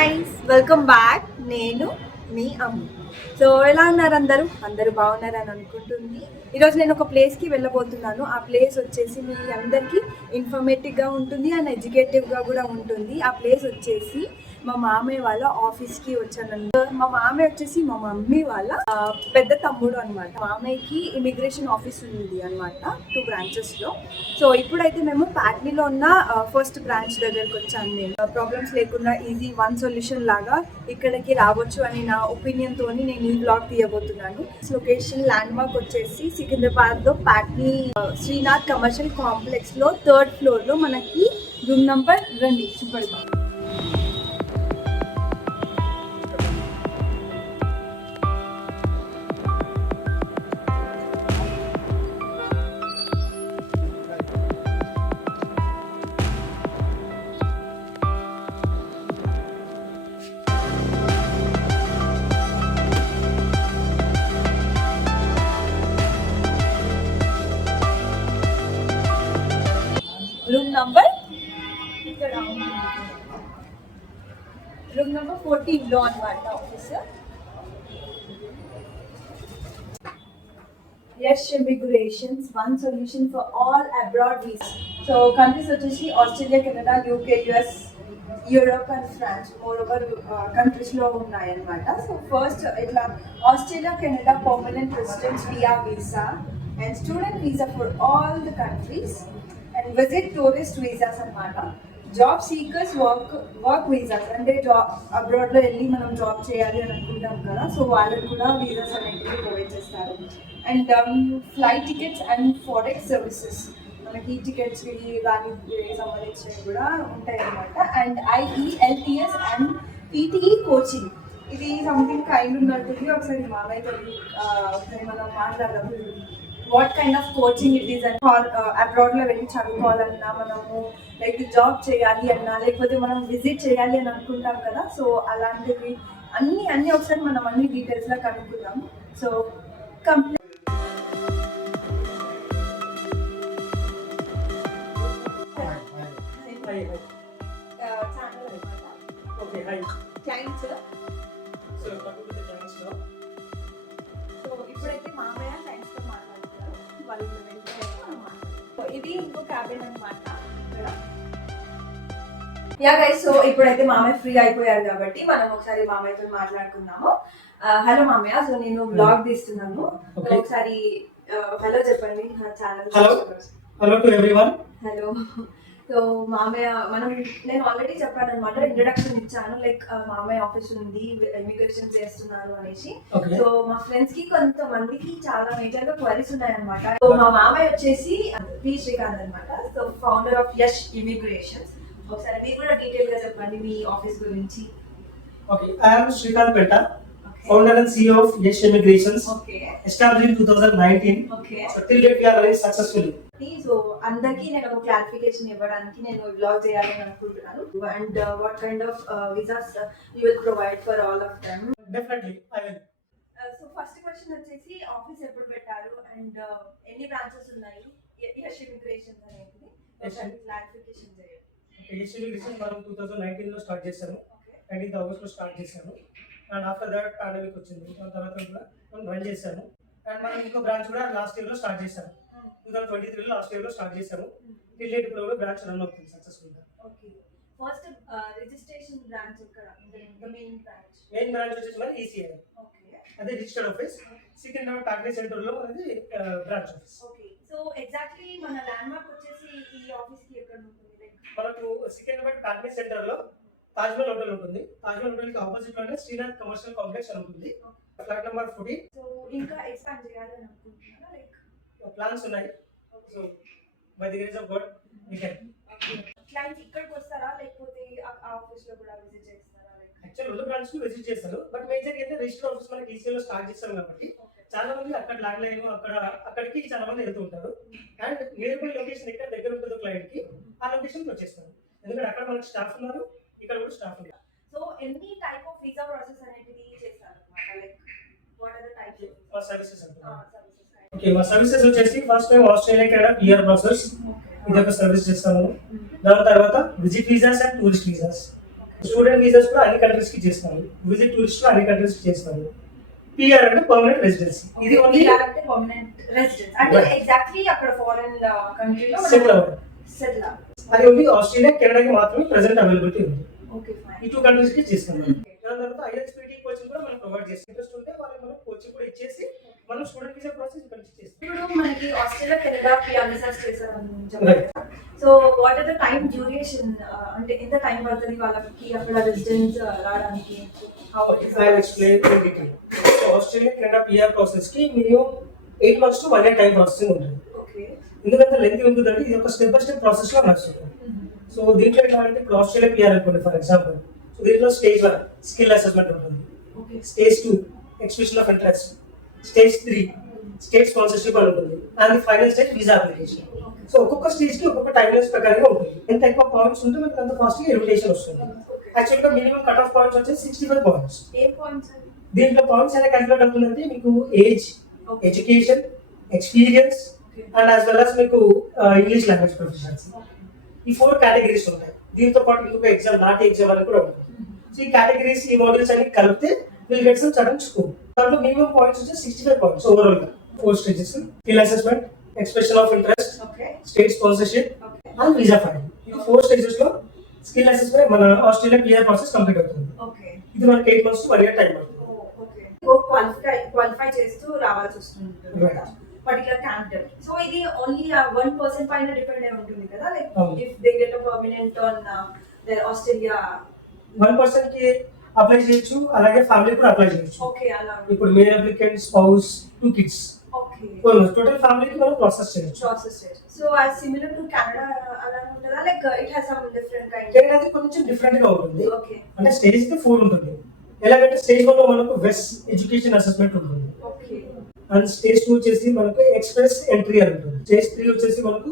Guys welcome back. నేను మీ అమ్మ. So ఎలా ఉన్నారు అందరూ బాగున్నారని అనుకుంటుంది. ఈరోజు నేను ఒక ప్లేస్కి వెళ్ళబోతున్నాను. ఆ ప్లేస్ వచ్చేసి మీ అందరికీ ఇన్ఫర్మేటివ్గా ఉంటుంది అండ్ ఎడ్యుకేటివ్గా కూడా ఉంటుంది. ఆ ప్లేస్ వచ్చేసి మా మామయ్య వాళ్ళ ఆఫీస్కి వచ్చాను. మా మామయ్య వచ్చేసి మా మమ్మీ వాళ్ళ పెద్ద తమ్ముడు అనమాట. మామయ్యకి ఇమిగ్రేషన్ ఆఫీస్ ఉంది అనమాట 2 బ్రాంచెస్లో. సో ఇప్పుడైతే మేము ప్యాట్నీలో ఉన్న ఫస్ట్ బ్రాంచ్ దగ్గరకు వచ్చాను. నేను ప్రాబ్లమ్స్ లేకుండా ఈజీ వన్ సొల్యూషన్ లాగా ఇక్కడికి రావచ్చు అని నా ఒపీనియన్ తోని నేను ఈ బ్లాగ్ తీయబోతున్నాను. లొకేషన్ ల్యాండ్ మార్క్ వచ్చేసి సికింద్రాబాద్ లో ప్యాట్నీ శ్రీనాథ్ కమర్షియల్ కాంప్లెక్స్ లో 3rd ఫ్లోర్ లో మనకి రూమ్ నంబర్ 2 చూపెడతాం. రూమ్ నంబర్ 14 లో అనమాట office. Yash immigrations one solution for all abroad visa. So countries వచ్చేసి Australia, Canada, UK, US, Europe and France more over కంట్రీస్లో ఉన్నాయన్నమాట. సో ఫస్ట్ ఇట్లా Australia, Canada permanent residents via visa and student visa for all the countries and visit tourist visas అనమాట. Job seekers work visas అంటే అబ్రాడ్లో వెళ్ళి మనం job చేయాలి అని అనుకుంటాం కదా, సో వాళ్ళకి కూడా వీసాస్ అనేవి ప్రొవైడ్ చేస్తారు. And flight tickets and forex services మనకి టికెట్స్కి దానికి సంబంధించినవి కూడా ఉంటాయి అనమాట. And IELTS and PTE coaching ఇది సంథింగ్ కైండ్ ఉన్నట్టుంది. ఒకసారి మామయ్యతో మనం మాట్లాడదాం. What kind of coaching it is and అబ్రాడ్లో వెళ్ళి చదువుకోవాలన్నా, మనము లైక్ జాబ్ చేయాలి అన్నా, లేకపోతే మనం విజిట్ చేయాలి అని అనుకుంటాం కదా, సో అలాంటివి అన్నీ ఒకసారి మనం అన్ని డీటెయిల్స్లో కనుక్కుందాం. So complete clients. సో ఇప్పుడైతే మామయ్య క్లయింట్స్తో మాట్లాడుతున్నారు. వాళ్ళు ఇది ఇంకో క్యాబిన్ అనమాట. యా గైస్, సో ఇప్పుడైతే మామయ్య ఫ్రీ అయిపోయారు కాబట్టి మనం ఒకసారి మామయ్యతో మాట్లాడుకుందాము. హలో మామయ్య, సో నేను బ్లాగ్ తీస్తున్నాను. ఒకసారి హలో చెప్పండి channel. Hello to everyone. Hello. So మామయ్య నేను ఆల్రెడీ చెప్పాను అనమాట, ఇంట్రడక్షన్ ఇచ్చాను, లైక్ మామయ్య ఆఫీస్ ఉంది, ఇమిగ్రేషన్ చేస్తున్నారు అనేసి. సో మా ఫ్రెండ్స్ కి కొంతమందికి చాలా మేజర్ గా క్వరీస్ ఉన్నాయన్నమాట. సో మా మామయ్య వచ్చేసి పి శ్రీకాంత్ అనమాట, so founder of Yash immigrations. ఒకసారి మీరు కూడా డీటెయిల్ గా చెప్పండి మీ ఆఫీస్ గురించి. ఓకే, ఐ యామ్ శ్రీకాంత్ పెట్ట, founder and CEO of Yash Immigrations. Okay. Established in 2019. Okay. So till date we are running successfully. So అందరికీ నేను ఒక క్లారిఫికేషన్ ఇవ్వడానికి నేను బ్లాగ్ చేయాలని అనుకుంటున్నాను. And what kind of visas you will provide for all of them? Definitely, I will. So first question వచ్చేసి office ఎప్పుడు పెట్టారు అండ్ ఎన్ని బ్రాంచెస్ ఉన్నాయి యష్ ఇమిగ్రేషన్ అనేది క్లారిఫికేషన్ చేయండి. Okay, Yash Immigration మనం 2019 లో స్టార్ట్ చేశాము. 19th ఆగస్ట్ లో స్టార్ట్ చేశాము. అండ్ ఆఫ్టర్ దట్ పాండమిక్ వచ్చింది. దాని తర్వాత కూడా మనం రన్ చేశాము. అండ్ మనం ఇంకో బ్రాంచ్ కూడా లాస్ట్ ఇయర్ లో స్టార్ట్ చేశాము. 2023 లో లాస్ట్ ఇయర్ లో స్టార్ట్ చేశాము. టిల్ డేట్ ఇప్పుడు కూడా బ్రాంచ్ రన్ అవుతుంది సక్సెస్ఫుల్ గా. ఓకే, ఫస్ట్ రిజిస్ట్రేషన్ బ్రాంచ్ ఇక్కడ ద మెయిన్ బ్రాంచ్ వచ్చేసి మరి ECI. ఓకే, అదే registered office Secunderabad Patny centre లో అది branch office. Okay, so exactly మన ల్యాండ్ మార్క్ వచ్చేసి ఈ ఆఫీస్ కి ఎక్కడ ఉంటుంది? లైక్ మనకు సికింద్రాబాద్ ప్యాట్నీ సెంటర్ లో తాజ్మహల్ హోటల్ ఉంటుంది. తాజ్మహల్ హోటల్ కి ఆపోజిట్ లోనే శ్రీనాథ్ కమర్షియల్ కాంప్లెక్స్ అని ఉంటుంది. Flat number 14. సో ఇంకా ఎక్స్పాండ్ చేయాలని అనుకుంటున్నారా? లైక్ ప్లాన్స్ ఉన్నాయి. So by the grace of God we can. Clients ఇక్కడికి వస్తారా లేకపోతే ఆఫీస్ లో కూడా విజిట్ చేస్తారా? లైక్ యాక్చువల్ రెండు బ్రాంచ్ కి విజిట్ చేస్తారు, బట్ మేజర్ అయితే రిజిస్టర్ ఆఫీస్ మనకి ఈసీఐ లో స్టార్ట్ చేస్తాం కాబట్టి చాలా మంది అక్కడ ల్యాండ్ లైన్ అక్కడికి చాలా మంది వెళ్తూ ఉంటారు. అండ్ నియర్ బై లొకేషన్ ఎక్కడ దగ్గర ఉంటుందో క్లయింట్ కి ఆ లొకేషన్ కి వచ్చేస్తారు. ఎందుకంటే అక్కడ మనకి స్టాఫ్ ఉన్నారు, ఇక్కడ కూడా స్టాఫ్ ఉన్నారు. సో ఎన్ని టైప్ ఆఫ్ వీసా ప్రాసెస్ అనేది చేస్తారు అన్నమాట? Like what are the types of services అంటున్నారు. ఓకే, మా సర్వీసెస్ వచ్చేసి first time Australia, Canada PR process ఇది ఒక సర్వీస్ చేస్తాము. దాని తర్వాత visit visas and tourist visas. Student visas కూడా అన్ని కంట్రీస్ కి చేస్తాము, విజిట్ టూరిస్ట్ అన్ని కంట్రీస్ కి చేస్తాము. పిఆర్ అంటే పర్మనెంట్ రెసిడెన్సీ, ఇది ఓన్లీ PR అంటే పర్మనెంట్ రెసిడెన్స్ అంటే Right. ఎగ్జాక్ట్లీ అక్కడ ఫారెన్ కంట్రీలో సెటిల్ అవ్వడం. సెటిల్. అది ఓన్లీ ఆస్ట్రేలియా, కెనడాకి మాత్రమే ప్రెసెంట్ అవైలబిలిటీ ఉంది. Okay fine. ఈ 2 కంట్రీస్ కి చేస్తాము. దాని తర్వాత IELTS కోచింగ్ కూడా మనం ప్రొవైడ్ చేస్తాం. ఇంట్రెస్ట్ ఉంటే వాళ్ళకి మనం కోచింగ్ కూడా ఇచ్చేసి మనం స్టూడెంట్ వీసా ప్రాసెస్ కంప్లీట్ చేస్తాం. ఇప్పుడు మనకి ఆస్ట్రేలియా కెనడా PR వీసాస్ చేశారని చెప్పారు కదా. So what are the time duration, అంటే ఎంత టైం పడుతుంది వాళ్ళకి అక్కడ రెసిడెన్స్ రావడానికి? I'll explain in detail. So Australia, Canada PR process కి minimum 8 months to 1 year time processing ఉంటుంది. ఓకే. ఎందుకంటే లెంత్ ఉంటుందంటే ఇది ఒక స్టెప్ బై స్టెప్ ప్రాసెస్ లో నడుస్తుంది. సో దీంట్లో ఎలా అంటే ఇప్పుడు ఆస్ట్రేలియా PR అనుకోండి ఫర్ ఎగ్జాంపుల్. సో దీంట్లో స్టేజ్ 1 స్కిల్ అసెస్మెంట్ ఉంటుంది, okay. Stage 2 expression of interest, stage 3 state sponsorship అని ఉంటుంది, and final stage visa application. So ఒక్కొక్క స్టేజ్ కి ఒక్కొక్క టైం లైన్స్ ప్రకారంగా ఉంటుంది. ఎంత ఎక్కువ పాయింట్స్ ఉంటే మనకి అంత ఫాస్ట్ గా ఇన్విటేషన్ వస్తుంది. యాక్చువల్ గా మినిమం కట్ ఆఫ్ పాయింట్స్ వచ్చేసి 65 పాయింట్స్. ఏ పాయింట్స్? దీంట్లో పాయింట్స్ ఎలా క్యాలిక్యులేట్ అవుతుందంటే మీకు age, education, experience and as well as మీకు ఇంగ్లీష్ లాంగ్వేజ్ ప్రొఫెషన్స్, ఈ 4 కేటగిరీస్ ఉంటాయి. దీంతో పాటు ఇంకొక ఎగ్జామ్ నాటి ఎగ్జామ్ అని కూడా ఉంటుంది. సో ఈ కేటగిరీస్, ఈ మోడల్స్ అన్ని కలిపితే will get some sudden score. దాంట్లో మినిమం పాయింట్స్ వచ్చి 65 పాయింట్స్ ఓవరాల్ గా. 4 stages: skill assessment, expression of interest, okay. State sponsorship okay. And visa filing. ఈ 4 స్టేజెస్ లో స్కిల్ అసెస్మెంట్ మన ఆస్ట్రేలియా PR ప్రాసెస్ కంప్లీట్ అవుతుంది. ఓకే. ఇది మనకి 8 months to 1 year టైం పడుతుంది. ఓకే. క్వాలిఫై చేస్తూ రావాల్సి వస్తుంది కదా పర్టికులర్ క్యాండిడేట్. సో ఇది ఓన్లీ 1% పైన డిపెండ్ అయి ఉంటుంది కదా, లైక్ అవును. If they get a permanent on their Australia. 1% కి అప్లై చేయొచ్చు, అలాగే ఫ్యామిలీ కూడా అప్లై చేయొచ్చు. ఓకే అలా. ఇప్పుడు main applicant, spouse, 2 kids, okay. Total ఫ్యామిలీకి మనం ప్రాసెస్ చేయొచ్చు. Process so as similar to Canada అలా ఉంటుందా, like it has some different kind? కెనడాది కొంచెం డిఫరెంట్ గా ఉంటుంది. ఓకే. అంటే స్టేజ్ కి 4 ఉంటుంది. ఎలాగంటే స్టేజ్ 1 లో మనకు వెస్ట్ ఎడ్యుకేషన్ అసెస్మెంట్ ఉంటుంది, ఓకే. అండ్ స్టేజ్ 2 వచ్చేసి మనకు ఎక్స్ప్రెస్ ఎంట్రీ అని ఉంటుంది. స్టేజ్ 3 వచ్చేసి మనకు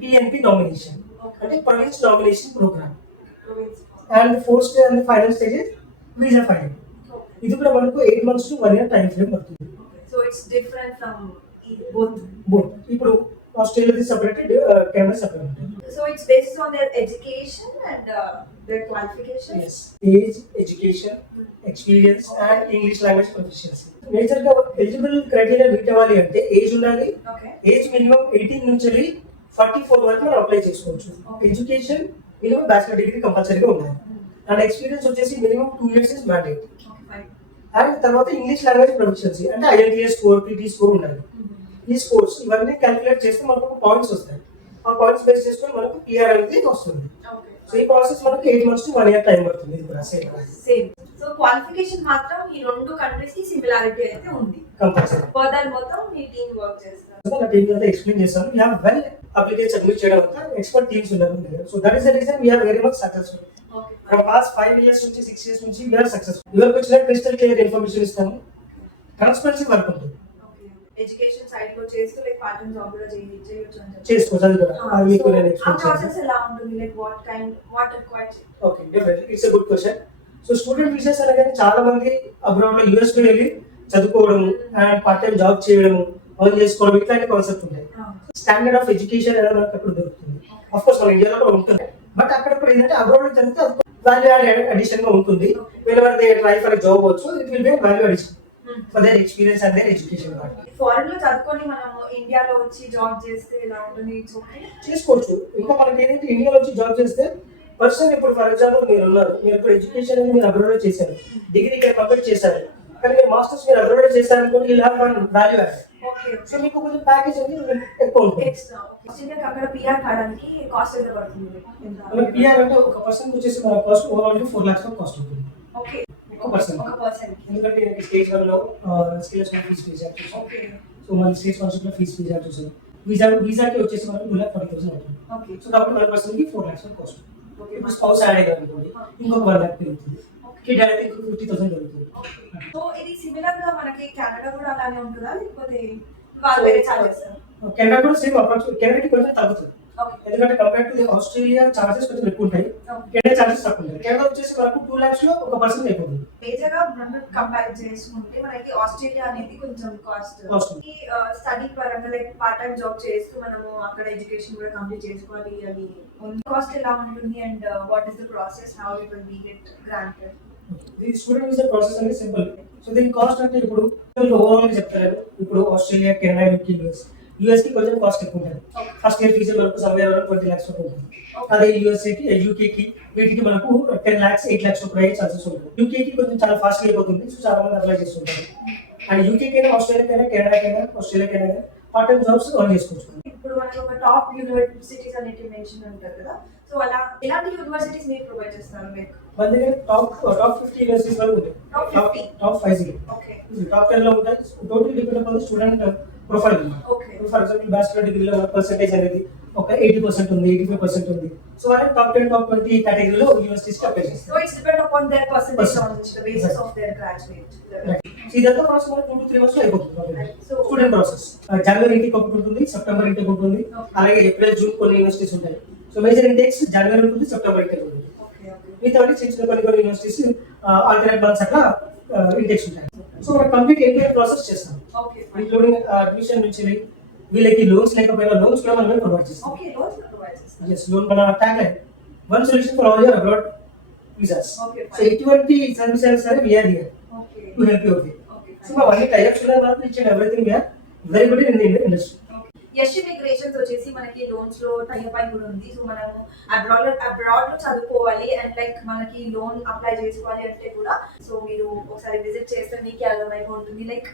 PNP నామినేషన్, అంటే province nomination program, and 4th stage and final stage visa filing. ఇది కూడా మనకు 8 months to 1 year time frame పడుతుంది. So it's different from both. Both ఇప్పుడు ఆస్ట్రేలియాది separated, Canada separated. So it's based on their education and their qualifications. Yes. Age, education, experience and English language proficiency. Major గా eligible criteria meet అవ్వాలి అంటే age ఉండాలి. Okay. Age minimum 18 నుంచి 44 వరకు మనం apply చేసుకోవచ్చు. ఎడ్యుకేషన్ మినిమం బ్యాచిలర్ డిగ్రీ కంపల్సరీగా ఉండాలి. అండ్ ఎక్స్పీరియన్స్ వచ్చేసి minimum 2 years is mandate. Okay, fine. And తర్వాత ఇంగ్లీష్ లాంగ్వేజ్ ప్రొఫిషియన్సీ అంటే IELTS స్కోర్, PT స్కోర్ ఉండాలి. ఈ స్కోర్స్ ఇవన్నీ క్యాలిక్యులేట్ చేస్తే మనకు పాయింట్స్ వస్తాయి. ఆ పాయింట్స్ బేస్ చేసుకొని మనకు PR అనేది వస్తుంది. Okay. సో ఈ ప్రాసెస్ మనకు 8 months to 1 year టైం పడుతుంది. ఇది కూడా సేమ్ Same. So qualification మాత్రం ఈ రెండు కంట్రీస్ కి సిమిలారిటీ అయితే ఉంది. కంపల్సరీ. ఫర్దర్ మొత్తం మీ టీమ్ వర్క్ చేస్తారు. సో నా టీమ్ అంతా ఎక్స్ప్లెయిన్ చేస్తాను. You have well application submit చేయడం వల్ల ఎక్స్పర్ట్ టీమ్స్ ఉన్నారు. So that is the reason we are very much successful. Okay. From past 5 years నుంచి 6 years నుంచి వి ఆర్ సక్సెస్ఫుల్. ఇవరకు వచ్చిన క్రిస్టల్ క్లియర్ ఇన్ఫర్మేషన్ ఇస్తాము. ట్రాన్స్పరెన్సీ వర్క్ ఉంటుంది. ఎడ్యుకేషన్ సైడ్ లో చేస్తూ లైక్ పార్ట్ టైం జాబ్ కూడా చేయొచ్చు అని చెప్పి. చేసుకోవచ్చు. అది కూడా అది మీకు నేను ఆ ఎక్స్ప్లెయిన్ ప్రాసెస్ చేస్తాను. ఎలా ఉంటుంది, like what required? Okay, definitely it's a good question. So student visas అనగానే చాలా మంది అబ్రాడ్ లో US లో వెళ్ళి చదువుకోవడం అండ్ పార్ట్ టైం జాబ్ చేయడం, వర్క్ చేసుకోవడం ఇట్లాంటి కాన్సెప్ట్ ఉంటాయి. స్టాండర్డ్ ఆఫ్ ఎడ్యుకేషన్ అనేది మనకు అక్కడ దొరుకుతుంది. ఆఫ్ కోర్స్ మన ఇండియాలో కూడా ఉంటుంది, బట్ అక్కడ కూడా ఏంటంటే అబ్రాడ్ లో జరిగితే అది వాల్యూ అడిషన్ గా ఉంటుంది. Whenever they try for job also it will be value addition for their experience and their education part. Foreign లో చదువుకొని మనం ఇండియాలో వచ్చి జాబ్ చేస్తే ఎలా ఉంటుంది? చేసుకోవచ్చు. ఇంకా మనకి ఏంటంటే ఇండియాలో వచ్చి జాబ్ చేస్తే పర్సన్ ఇప్పుడు ఫర్ ఎగ్జాంపుల్ మీరు ఉన్నారు, మీరు ఇప్పుడు ఎడ్యుకేషన్ అనేది మీరు అబ్రాడ్ లో చేశారు, డిగ్రీ కంప్లీట్ చేశారు, కానీ మీరు మాస్టర్స్ మీరు అబ్రాడ్ లో చేశారు అనుకోండి, you have one value add. Okay. So మీకు కొంచెం ప్యాకేజ్ అనేది ఎక్కువ ఉంటుంది. ఎక్స్ట్రా. ఆస్ట్రేలియాకి అక్కడ PR కావడానికి కాస్ట్ ఎంత పడుతుంది? మన PR అంటే ఒక పర్సన్ వచ్చేసి మన కాస్ట్ ఓవరాల్ 4 lakhs కాస్ట్ ఉంటుంది. ఓకే. ఒక పర్సన్. ఒక పర్సన్. ఎందుకంటే స్టేజ్ 1 లో స్కిల్స్ ఫీస్ ఫీజు చూసాం. ఓకే. సో మన స్టేజ్ స్పాన్సర్షిప్ లో ఫీస్ ఫీజు చూసాం. వీసాకి వచ్చేసి మనకు 2,40,000 అవుతుంది. ఓకే. సో కాబట్టి మన పర్సన్ కి 4 lakhs కాస్ట్. ఓకే. ఇప్పుడు స్పౌస్ యాడ్ అయ్యారు అనుకోండి, ఇంకొక 1 lakh పెరుగుతుంది. కిడ్ యాడ్ అయితే ఇంకొక 50,000 పెరుగుతుంది. సో ఇది సిమిలర్ గా మనకి కెనడా కూడా అలానే ఉంటుందా, లేకపోతే వాళ్ళు వేరే చార్జ్ చేస్తారు? కెనడా కూడా సేమ్ అప్రాక్సిమేట్, కెనడాకి కొంచెం తగ్గుతుంది. Okay. ఎందుకంటే కంపేర్ టు ఆస్ట్రేలియా చార్జెస్ కొంచెం ఎక్కువ ఉంటాయి, కెనడా చార్జెస్ తక్కువ ఉంటాయి. కెనడా వచ్చేసి మనకు 2 lakhs లో ఒక పర్సన్ అయిపోతుంది. మేజర్ గా రెండు కంపేర్ చేసుకుంటే మనకి ఆస్ట్రేలియా అనేది కొంచెం కాస్ట్ స్టడీ పరంగా లైక్ పార్ట్ టైం జాబ్ చేస్తూ మనము అక్కడ ఎడ్యుకేషన్ కూడా కంప్లీట్ చేసుకోవాలి. అది కాస్ట్ ఎలా ఉంటుంది and what is the process, how it will B get granted? ఈ స్టూడెంట్ వీసా ప్రాసెస్ అనేది సింపుల్. సో దీని కాస్ట్ అంటే ఇప్పుడు ఓవరాల్ చెప్తారు. ఇప్పుడు ఆస్ట్రేలియా, కెనడా, యూఎస్ కి కొంచెం కాస్ట్ ఎక్కువ ఉంటుంది. ఫస్ట్ ఇయర్ ఫీజు మనకు సమ్వేర్ అరౌండ్ 20 lakhs ఉంటుంది. అదే యూఎస్ఏకి, యూకేకి వీటికి మనకు 10 lakhs 8 lakhs అయ్యే ఛాన్సెస్ ఉంటుంది. యూకేకి కొంచెం చాలా ఫాస్ట్ అయిపోతుంది, సో చాలా మంది అప్లై చేస్తుంటారు. అండ్ యూకేకైనా, ఆస్ట్రేలియాకైనా, కెనడాకైనా, ఆస్ట్రేలియాకైనా పార్ట్ టైం జాబ్స్ ఎర్న్ చేసుకోవచ్చు. ఇప్పుడు మనకి ఒక టాప్ యూనివర్సిటీస్ అనేది మెన్షన్ ఉంటారు కదా, సో అలా ఎలాంటి యూనివర్సిటీస్ మీరు ప్రొవైడ్ చేస్తారు? లైక్ మన దగ్గర టాప్ 50 యూనివర్సిటీస్ వరకు ఉంటాయి. టాప్ 5 ఓకే టాప్ 10 లో ఉంటాయి. Total depend upon the student profile. Okay for example bachelor డిగ్రీలో పర్సెంటేజ్ అనేది ఒక 80% ఉంది, 85% ఉంది. సో వాళ్ళకి టాప్ 10, టాప్ 20 కేటగిరీలో యూనివర్సిటీస్ అప్లై చేస్తారు. So it's depend upon there percentage on the basis of their graduate level. ఇదంతా ప్రాసెస్ మనకు 2 to 3 months లో అయిపోతుంది. స్టూడెంట్ ప్రాసెస్ జనవరి ఇంటికి ఒకటి ఉంటుంది, సెప్టెంబర్ ఇంటికి ఉంటుంది, అలాగే ఏప్రిల్, జూన్ కొన్ని యూనివర్సిటీస్ ఉంటాయి. సో మేజర్ ఇంటేక్స్ జనవరి ఉంటుంది, సెప్టెంబర్ ఇంటికి ఉంటుంది. మిగతా చిన్న కొన్ని యూనివర్సిటీస్ ఆల్టర్నేట్ మంత్స్ అట్లా ఇంటెక్స్ ఉంటాయి. సో మనం కంప్లీట్ ఎంటైర్ ప్రాసెస్ చేస్తాం, ఇంక్లూడింగ్ అడ్మిషన్ నుంచి వీళ్ళకి లోన్స్ లేకపోయినా లోన్స్ కూడా మనమే ప్రొవైడ్ చేస్తాం. yes లోన్ మన tag line one solution for all your abroad visas. So ఎటువంటి సర్వీస్ అయినా సరే we are here to help you with it. So మా అన్ని టైప్స్ ఉన్నాయి, మనకు ఇచ్చిన everything we are very good in the industry. Yash immigrations వచ్చేసి మనకి లోన్స్ లో టైప్ అయి కూడా ఉంది. సో మనము అబ్రాడ్ లో చదువుకోవాలి అండ్ లైక్ మనకి లోన్ అప్లై చేసుకోవాలి అంటే కూడా సో మీరు ఒకసారి విజిట్ చేస్తే మీకే అర్థమైపోతుంది. లైక్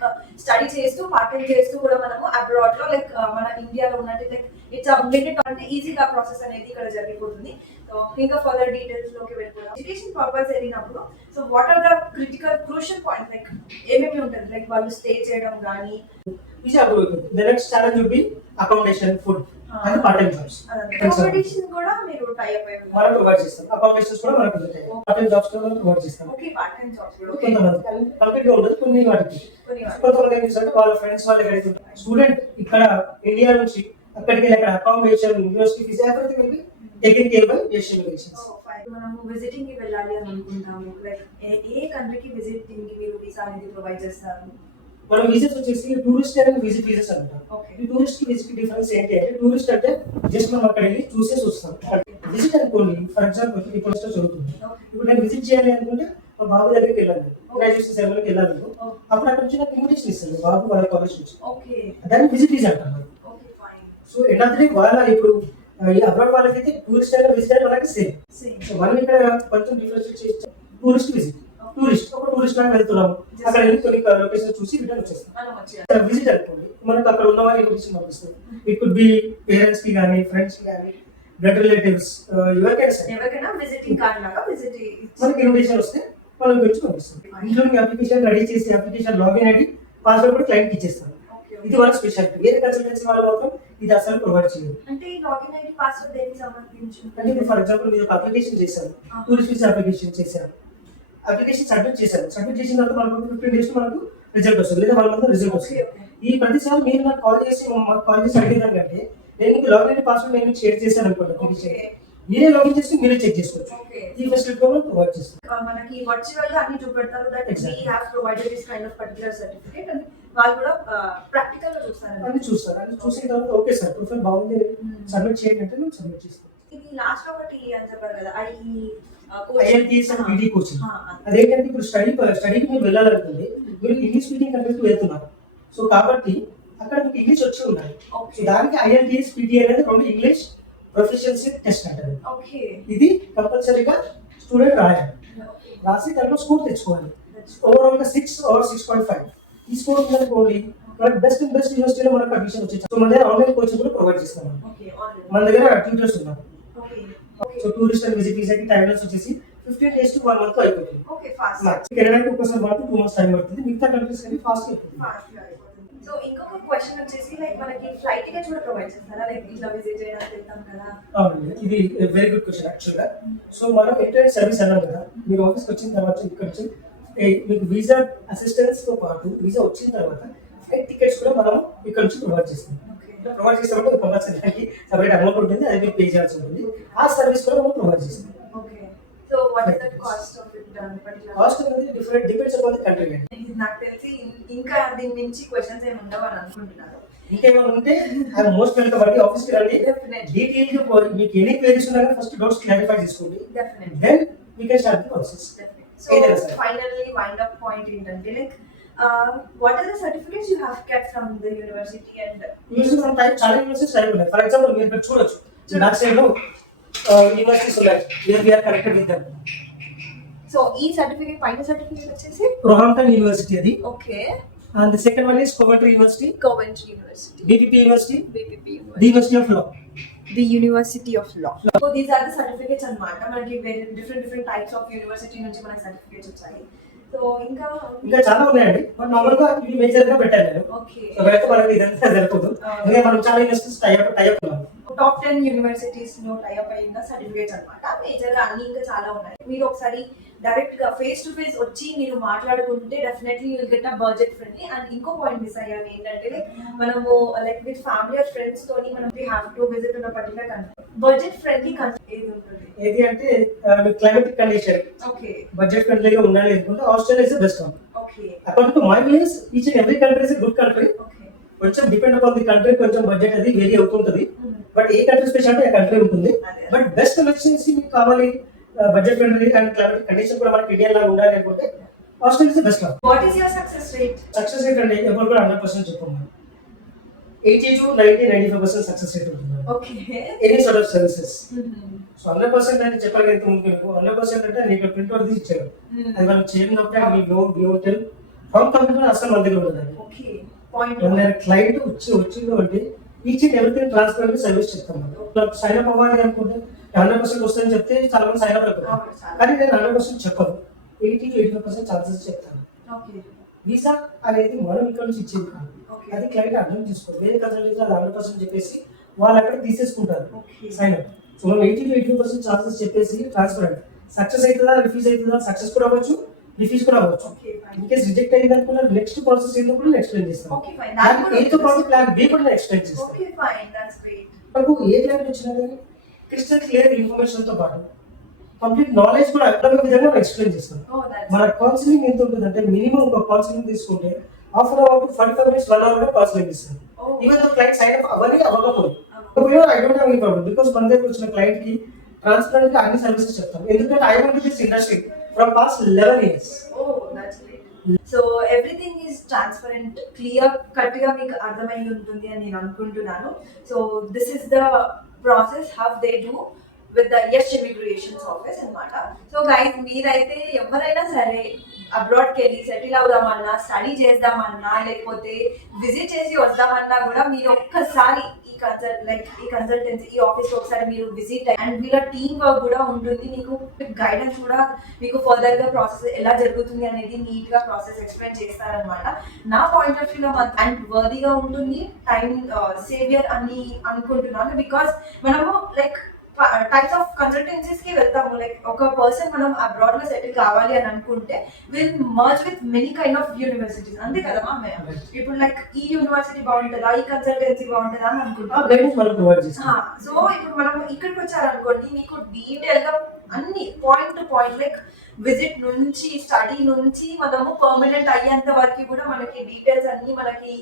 స్టడీ చేస్తూ పార్ట్ టైం చేస్తూ కూడా మనము అబ్రాడ్ లో లైక్ మన ఇండియాలో ఉన్నట్టు లైక్ ఇట్స్ మినిట్ అంటే ఈజీగా ప్రాసెస్ అనేది ఇక్కడ జరిగిపోతుంది. సో ఇంకా ఫర్దర్ డీటెయిల్స్ లోకి వెళ్ళిపోతాం. ఎడ్యుకేషన్ పర్పస్ వెళ్ళినప్పుడు so what are the crucial points, like ఏమేమి ఉంటుంది? లైక్ వాళ్ళు స్టే చేయడం కానీ visa approval. The next challenge would be accommodation, food and part-time jobs. Accommodation కూడా మీరు టై అప్ అయ్యారు, మనం ప్రొవైడ్ చేస్తాం. అకామిడేషన్స్ కూడా మనకు ఉంటాయి. పార్ట్-టైం జాబ్స్ కూడా మనం ప్రొవైడ్ చేస్తాం. ఓకే పార్ట్ టైం జాబ్స్ కూడా కొంతమంది కంప్లీట్ గా ఉండదు, కొన్ని వాటికి కొంతమంది ఏం చేస్తారు వాళ్ళ ఫ్రెండ్స్ వాళ్ళు ఎక్కడైతే స్టూడెంట్ ఇక్కడ ఇండియా నుంచి అక్కడికి వెళ్ళి అక్కడ accommodation, university fees everything will be taken care by Yash immigrations. మనము విజిటింగ్ కి వెళ్ళాలి అని అనుకుంటాము, లైక్ ఏ కంట్రీకి విజిటింగ్ కి మీరు వీసా అనేది ప్రొవైడ్ చేస్తారు? మనం వీసాస్ వచ్చేసి టూరిస్ట్ అండ్ విజిట్ వీసాస్ అంటాం. ఈ టూరిస్ట్ కి విజిట్ కి డిఫరెన్స్ ఏంటి అంటే, టూరిస్ట్ అంటే జస్ట్ మనం అక్కడ వెళ్ళి చూసేసి వస్తాం. విజిట్ అనుకోండి, ఫర్ ఎగ్జాంపుల్ ఇప్పుడు చదువుతుంది, ఇప్పుడు నేను విజిట్ చేయాలి అనుకుంటే మా బాబు దగ్గరికి వెళ్ళాలి, గ్రాడ్యుయేషన్ సెరమనీకి వెళ్ళాలి, అప్పుడు అక్కడ నుంచి నాకు ఇన్విటేషన్ ఇస్తాను బాబు వాళ్ళ కాలేజ్ నుంచి, దాన్ని విజిట్ వీసా అంటారు. సో ఏంటంటే వాళ్ళ ఇప్పుడు అబ్రాడ్ వాళ్ళకైతే టూరిస్ట్ అయినా విజిట్ అయినా వాళ్ళకి సేమ్. సో మనం ఇక్కడ కొంచెం డిఫరెన్షియేట్ చేసి టూరిస్ట్ విజిట్, ఒక టూరిస్ట్ లాగా వెళ్తున్నాము, అక్కడ వెళ్ళి కొన్ని లొకేషన్ చూసి రిటర్న్ వచ్చేస్తాం. విజిట్ అనుకోండి, మనకు అక్కడ ఉన్న వాళ్ళు ఇన్విటేషన్ పంపిస్తారు. ఇట్ కుడ్ బి పేరెంట్స్ కి కానీ, ఫ్రెండ్స్ కి కానీ, బ్లడ్ రిలేటివ్స్, ఎవరికైనా విజిటింగ్ కార్డ్ లాగా విజిట్ మనకి ఇన్విటేషన్ వస్తే మనం గురించి పంపిస్తాం. ఇంక్లూడింగ్ అప్లికేషన్ రెడీ చేసి అప్లికేషన్ లాగిన్ ఐడి పాస్వర్డ్ కూడా క్లయింట్ కి ఇచ్చేస్తాం. ఇది వాళ్ళ స్పెషాలిటీ. వేరే కన్సల్టెన్సీ వాళ్ళు మాత్రం ఇది అసలు ప్రొవైడ్ చేయరు. అంటే లాగిన్ ఐడి పాస్వర్డ్ దేనికి సంబంధించి అంటే ఫర్ ఎగ్జాంపుల్ మీరు ఒక అప్లికేషన్ చేశారు, టూరిస్ట్ వీసా అప్లికేషన్ చేశారు, అప్లికేషన్ సబ్మిట్ చేశారు, సబ్మిట్ చేసిన తర్వాత మనకు 15 days మనకు రిజల్ట్ వస్తుంది, లేదా 1 month రిజల్ట్ వస్తుంది. ఈ ప్రతిసారి మీరు నాకు కాల్ చేసి అడిగేదానికంటే నేను మీకు లాగిన్ ఐడి పాస్వర్డ్ నేను షేర్ చేశాను అనుకోండి అప్లికేషన్, మీరే లాగిన్ చేసి మీరే చెక్ చేసుకోవచ్చు. ఈ ఫెసిలిటీ కూడా ప్రొవైడ్ చేస్తాం. మనకి వర్చువల్ గా అన్ని చూపెడతారు that we have provided this kind of particular certificate and వాళ్ళు కూడా ప్రాక్టికల్ గా చూస్తారు. అన్ని చూసిన తర్వాత ఓకే సార్ ప్రొఫైల్ బాగుంది సబ్మిట్ చేయండి అంటే మేము సబ్మిట్ చేస్తాం. ఇది లాస్ట్ ఒకటి అని చెప్పారు కదా, IELTS అండ్ PD కోచింగ్. అదేంటంటే ఇప్పుడు స్టడీకి మీరు వెళ్ళాలనుకుంటే మీరు ఇంగ్లీష్ స్పీకింగ్ కంట్రీకి వెళ్తున్నారు, సో కాబట్టి అక్కడ మీకు ఇంగ్లీష్ వచ్చి ఉండాలి. సో దానికి IELTS PD అనేది 2 ఇంగ్లీష్ ప్రొఫిషియన్సీ టెస్ట్ అంటారు. ఇది కంపల్సరీగా స్టూడెంట్ రాయాలి, రాసి దాంట్లో స్కోర్ తెచ్చుకోవాలి. ఓవరాల్ గా 6 or 6.5 ఈ స్కోర్ ఉందనుకోండి మనకి బెస్ట్ యూనివర్సిటీలో మనకు అడ్మిషన్ వచ్చేది. సో మన దగ్గర ఆన్లైన్ కోచింగ్ కూడా ప్రొవైడ్ చేస్తాం. మన దగ్గర ట్యూటర్స్ ఉన్నారు. సో టూరిస్ట్ అండ్ విజిట్ వీసాకి టైం వచ్చేసి 15 days to 1 month అయిపోతుంది. కెనడాకి ఒకసారి 1 to 2 months టైం పడుతుంది, మిగతా కంట్రీస్ కి ఫాస్ట్ అయిపోతుంది. సో ఇంకొక క్వశ్చన్ వచ్చేసి లైక్ మనకి ఫ్లైట్ టికెట్స్ కూడా ప్రొవైడ్ చేస్తారా? లైక్ ఇట్లా విజిట్ చేయడానికి వెళ్తాం కదా. అవునండి, ఇది వెరీ గుడ్ క్వశ్చన్ యాక్చువల్ గా. సో మనం ఇంటర్నెట్ సర్వీస్ అన్నాం కదా, మీరు ఆఫీస్కి వచ్చిన తర్వాత ఇక్కడ వచ్చి మీకు వీసా అసిస్టెన్స్ తో పాటు వీసా వచ్చిన తర్వాత ఫ్లైట్ టికెట్స్ కూడా మనం ఇక్కడ నుంచి ప్రొవైడ్ చేస్తాం. ప్రొవైడ్ చేస్తామంటే కంపల్సరీ దానికి సపరేట్ అమౌంట్ ఉంటుంది, అది మీరు పే చేయాల్సి ఉంటుంది. ఆ సర్వీస్ కూడా మనం ప్రొవైడ్ చేస్తాం. Okay. So what is the cost of it particular? Cost అనేది different depends upon the country అండి. నాకు తెలిసి ఇంకా దీని నుంచి క్వశ్చన్స్ ఏమి ఉండవు అని అనుకుంటున్నాను. ఇంకేమైనా ఉంటే అది మోస్ట్ వెల్కమ్ అండి, ఆఫీస్కి రండి. Definitely. డీటెయిల్ మీకు ఎనీ క్వైరీస్ ఉన్నా ఫస్ట్ డౌట్స్ క్లారిఫై చేసుకోండి, Definitely. Then we can start the process. So ఏదైనా సరే. finally wind up point ఏంటంటే like what are the certificates you have kept from the university and usual మన type చాలా universities type ఉన్నాయి. For example మీరు ఇక్కడ చూడొచ్చు, బ్యాక్ సైడ్ లో యూనివర్సిటీస్ ఉన్నాయి, we are connected with them. So ఈ సర్టిఫికేట్ పైన సర్టిఫికేట్ వచ్చేసి రోహాంప్టన్ యూనివర్సిటీ అది, okay and the second one is Coventry University, Coventry University, BPP University, BPP the University, University of Law. the University of Law. So these are the certificates అన్నమాట. మనకి different types of university నుంచి మనకి certificates వచ్చాయి. So ఇంకా ఇంకా చాలా ఉన్నాయండి, but normal గా ఇవి మేజర్ గా పెట్టాను నేను. ఓకే సో అయితే మనకి ఇదంతా సరిపోదు, ఇంకా మనం చాలా యూనివర్సిటీస్ టైప్ ఉన్నాం. టాప్ 10 యూనివర్సిటీస్ లో టైప్ అయిన సర్టిఫికేట్స్ అన్నమాట. మేజర్ గా అన్ని ఇంకా చాలా ఉన్నాయి. మీరు ఒకసారి డైరెక్ట్ గా ఫేస్ టు ఫేస్ వచ్చి మీరు మాట్లాడుకుంటే definitely you'll get a budget friendly. And ఇంకో పాయింట్ మిస్ అయ్యాను ఏంటంటే మనము like with family or friends తోని మనం వి హావ్ టు విజిట్ ఉన్న particular country. Budget friendly country ఏది ఉంటుంది? ఏది అంటే క్లైమేటిక్ కండిషన్ ఓకే బడ్జెట్ ఫ్రెండ్లీగా ఉండాలి అనుకుంటే Australia is the best one. Okay according to my views each and every country is good country. Okay కొంచెం depend upon the country, కొంచెం budget అది వేరీ అవుతుంటది, బట్ ఏ కంట్రీ స్పెషల్ అంటే ఆ కంట్రీ ఉంటుంది. బట్ బెస్ట్ వచ్చేసి మీకు కావాలి budget friendly and climatic condition కూడా మనకి ఇండియా లాగా ఉండాలి అనుకుంటే Australia is the best one. What is your success rate? Success rate అంటే ఎవరు కూడా 100% చెప్పము, 80 to 90-95% సక్సెస్ రేట్ ఉంటుంది okay any sort of services. So 100% అంటే చెప్పగలిగితే ముందు 100% అంటే నీకు ప్రింట్ అవుట్ తీసి ఇచ్చారు, అది మనం చేయనప్పుడు మీ హోటల్ ఫామ్ కంప్యూటర్ అసలు మన దగ్గర ఉండదు. ఓకే పాయింట్ మన క్లయింట్ వచ్చింది అంటే each and everything transparent service చెప్తాం. మనం సైన్ అప్ అవ్వాలి అనుకుంటే 100% వస్తుందని చెప్తే చాలా మంది సైన్ అప్ అయిపోతారు, కానీ నేను 100% చెప్పను, 80-85% ఛాన్సెస్ చెప్తాను. ఓకే వీసా అనేది మనం ఇక్కడ నుంచి ఇచ్చేది కాదు, ఓకే అది క్లయింట్ అర్థం చేసుకోవాలి. వేరే కన్సల్టెన్సీ అది 100% చెప్పేసి వాళ్ళు అక్కడ తీసేసుకుంటారు ఓకే సైన్ అప్. సో మనం 80-85% ఛాన్సెస్ చెప్పేసి ట్రాన్స్పరెంట్ సక్సెస్ అవుతుందా రిఫ్యూజ్ అవుతుందా, సక్సెస్ కూడా అవ్వచ్చు రిఫ్యూజ్ కూడా అవ్వచ్చు. Okay fine in case reject అయింది అనుకున్నా నెక్స్ట్ ప్రాసెస్ ఏంటో కూడా ఎక్స్ప్లెయిన్ చేస్తాం. ఓకే ఫైన్ దానికి ఏతో ప్రాజెక్ట్ ప్లాన్ బి కూడా ఎక్స్ప్లెయిన్ చేస్తాం. Okay fine that's great. మనకు ఏ క్లయింట్ వచ్చినా కానీ క్రిస్టల్ క్లియర్ ఇన్ఫర్మేషన్ తో పాటు కంప్లీట్ నాలెడ్జ్ కూడా అర్థమయ్యే విధంగా మనం ఎక్స్ప్లెయిన్ చేస్తాం. ఓ దట్స్ మన కౌన్సిలింగ్ ఎంత ఉంటుంది అంటే మినిమం ఒక కౌన్సిలింగ్ తీసుకుంటే half an hour to 45 minutes 1 hour లో కౌన్సిలింగ్ ఇస్తాం. Even though client sign up అవన్నీ అవ్వకపోదు I don't have any problem, because మన దగ్గర వచ్చిన క్లయింట్ కి ట్రాన్స్పరెంట్ గా అన్ని సర్వీసెస్ చెప్తాం. ఎందుకంటే I want this industry from past 11 years. Oh that's great. So everything is transparent, clear cut గా మీకు అర్థమై ఉంటుంది అని నేను అనుకుంటున్నాను. So this is the process how they do with the Yash immigrations office అన్నమాట. సో గైస్ మీరైతే ఎవరైనా సరే అబ్రాడ్కి వెళ్ళి సెటిల్ అవుదామన్నా, స్టడీ చేద్దామన్నా, లేకపోతే విజిట్ చేసి వద్దామన్నా కూడా మీరు ఒక్కసారి ఈ కన్సల్టెన్సీ ఈ ఆఫీస్ లో ఒకసారి మీరు విజిట్ అయ్యి అండ్ వీళ్ళ టీమ్ వర్క్ కూడా ఉంటుంది, మీకు గైడెన్స్ కూడా మీకు ఫర్దర్ గా ప్రాసెస్ ఎలా జరుగుతుంది అనేది నీట్ గా ప్రాసెస్ ఎక్స్ప్లెయిన్ చేస్తారనమాట. నా పాయింట్ ఆఫ్ వ్యూలో అండ్ వర్దీగా ఉంటుంది, టైం సేవియర్ అని అనుకుంటున్నాను. బికాస్ మనము లైక్ టైప్స్ ఆఫ్ కన్సల్టెన్సీస్ కి వెళ్తాము. లైక్ ఒక పర్సన్ మనం అబ్రాడ్ లో సెటిల్ కావాలి అని అనుకుంటే will merge with many kind of universities, అంతే కదా మా ఇప్పుడు లైక్ ఈ యూనివర్సిటీ బాగుంటుందా, ఈ కన్సల్టెన్సీ బాగుంటుందా అని అనుకుంటాం. సో ఇప్పుడు మనం ఇక్కడికి వచ్చారనుకోండి, మీకు డీటెయిల్ గా అన్ని point to point like visit నుంచి స్టడీ నుంచి మనము పర్మనెంట్ అయ్యేంత వరకు కూడా మనకి డీటెయిల్స్ అన్ని మనకి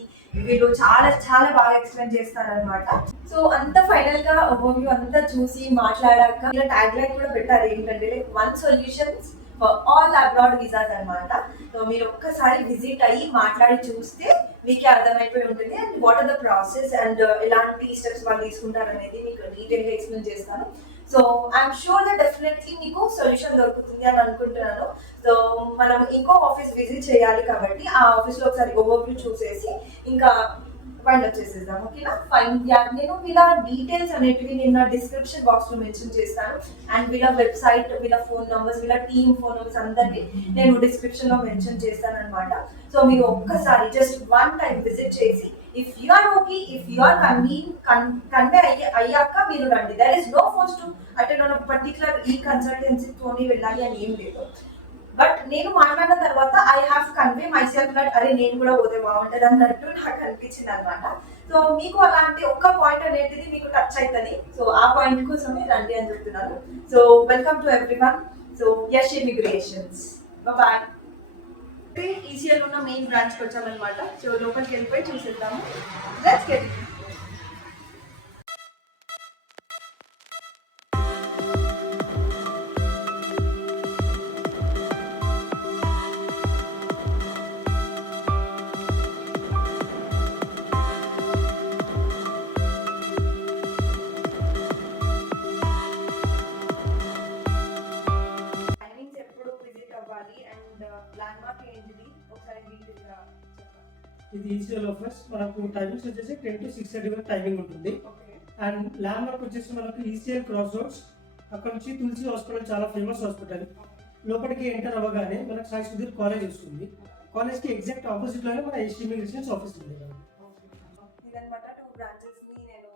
వీళ్ళు చాలా చాలా బాగా ఎక్స్ప్లెయిన్ చేస్తారనమాట. సో అంత ఫైనల్ గా ఓవర్వ్యూ అంతా చూసి మాట్లాడాక ఇలా ట్యాగ్ లైన్ కూడా పెట్టారు ఏంటంటే like 1 solutions for all abroad visas అన్నమాట. సో మీరు ఒక్కసారి విజిట్ అయ్యి మాట్లాడి చూస్తే మీకే అర్థమైపోయి ఉంటుంది and what are the process and ఎలాంటి స్టెప్స్ వాళ్ళు తీసుకుంటారు అనేది మీకు డీటెయిల్ గా ఎక్స్ప్లెయిన్ చేస్తాను. So I'm sure that definitely మీకు సొల్యూషన్ దొరుకుతుంది అని అనుకుంటున్నాను. సో మనం ఇంకో ఆఫీస్ విజిట్ చేయాలి కాబట్టి ఆ ఆఫీస్ లో ఒకసారి ఓవర్వ్యూ చూసేసి ఇంకా ఫైండ్ అవుట్ చేసేద్దాం. ఓకేనా ఫైన్. నేను వీళ్ళ డీటెయిల్స్ అనేటివి నేను నా డిస్క్రిప్షన్ బాక్స్ లో మెన్షన్ చేస్తాను అండ్ వీళ్ళ వెబ్సైట్, వీళ్ళ ఫోన్ నంబర్స్, వీళ్ళ టీమ్ ఫోన్ నంబర్స్ అందరినీ నేను డిస్క్రిప్షన్ లో మెన్షన్ చేస్తాను అనమాట. సో మీరు ఒక్కసారి జస్ట్ 1 time విజిట్ చేసి if you are okay, if you are convey అయ్యాక మీరు రండి. There is no force to attend on particular ఈ కన్సల్టెన్సీ తోని వెళ్ళాలి అని ఏం లేదు. బట్ నేను మాట్లాడిన తర్వాత I have convey myself that అరే నేను కూడా పోతే బాగుంటుంది అన్నట్టు నాకు అనిపించింది అనమాట. సో మీకు అలాంటి ఒక్క పాయింట్ అనేది మీకు టచ్ అవుతుంది. సో ఆ పాయింట్ కోసమే రండి అని చెప్తున్నాను. So welcome to everyone. So Yash immigrations బాయ్. ఈసీఎల్ ఉన్న మెయిన్ బ్రాంచ్కి వచ్చామన్నమాట. సో లోపలికి వెళ్ళిపోయి చూసేద్దాము. Let's get it. టైమింగ్స్ ఎప్పుడు విజిట్ అవ్వాలి అండ్ ల్యాండ్మార్క్ ఏంటిది ఒకసారి డీటెయిల్గా చెప్పండి. ఇది ఈసీఎల్ ఆఫర్స్ మనకు టైమింగ్స్ వచ్చేసి 10 to 6:30 వరకు టైమింగ్ ఉంటుంది. ఓకే అండ్ ల్యాండ్ మార్క్ వచ్చేసి మనకు ఈసీఎల్ క్రాస్ రోడ్స్, అక్కడ నుంచి తులసి హాస్పిటల్ చాలా ఫేమస్ హాస్పిటల్. లోపలికి ఎంటర్ అవ్వగానే మనకు సాయి సుధీర్ కాలేజ్ వస్తుంది. కాలేజ్కి ఎగ్జాక్ట్ ఆపోజిట్ లోనే మన ఎస్టీ ఇమిగ్రేషన్స్ ఆఫీస్ ఉంది. ఇదనమాట 2 బ్రాంచెస్ ని నేను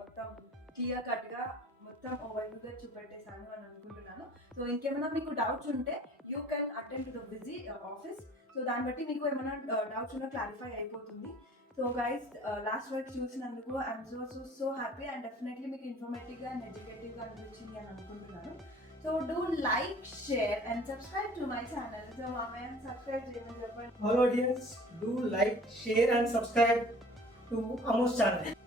మొత్తం క్లియర్ కట్ గా మొత్తం ఓవర్వ్యూగా చూపెట్టేశాను అని అనుకుంటున్నాను. సో ఇంకేమైనా మీకు డౌట్స్ ఉంటే you can attend to the visit office. So దాన్ని బట్టి మీకు ఏమైనా డౌట్స్ ఉన్నా క్లారిఫై అయిపోతుంది. సో గైస్ లాస్ట్ వరకు చూసినందుకు I'm so happy and definitely మీకు ఇన్ఫర్మేటివ్గా అండ్ ఎడ్యుకేటివ్గా అనిపించింది అని అనుకుంటున్నాను. So do like share and subscribe to my channel. So మామయ్య సబ్స్క్రైబ్ చేయమని చెప్పండి. All audience, do like, share and subscribe to Amos channel.